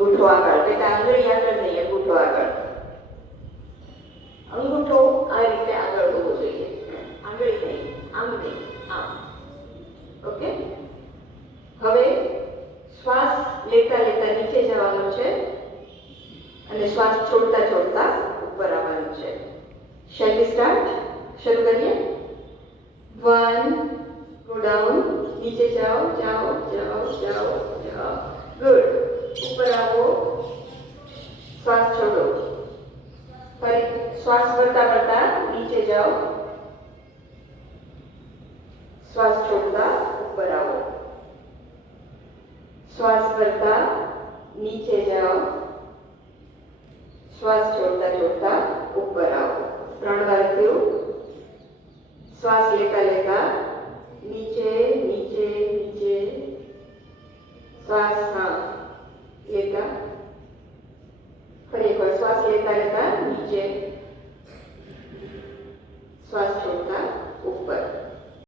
અંગૂઠો આગળ, બેટા આંગળી આગળ નહીં, અંગૂઠો આગળ. અંગૂઠો આ રીતે આગળ હોવો જોઈએ, આંગળી નહીં, આમ નહીં, આમ. ઓકે. હવે શ્વાસ લેતા લેતા નીચે જવાનું છે અને શ્વાસ છોડતા છોડતા ઉપર આવવાનું છે. Shall we start? શરૂ કરીએ. 1, ગો ડાઉન, નીચે જાઓ, જાઓ, જાઓ, જાઓ, જાઓ. ગુડ. ઉપર આવો, શ્વાસ છોડો. ફરી શ્વાસ ભરતા ભરતા નીચે જાઓ, શ્વાસ છોડતા ઉપર આવો. શ્વાસ ભરતા નીચે જાઓ, શ્વાસ છોડતા છોડતા ઉપર આવો. 3 વાર થયું. શ્વાસ લેતા લેતા નીચે નીચે નીચે, શ્વાસ, હા,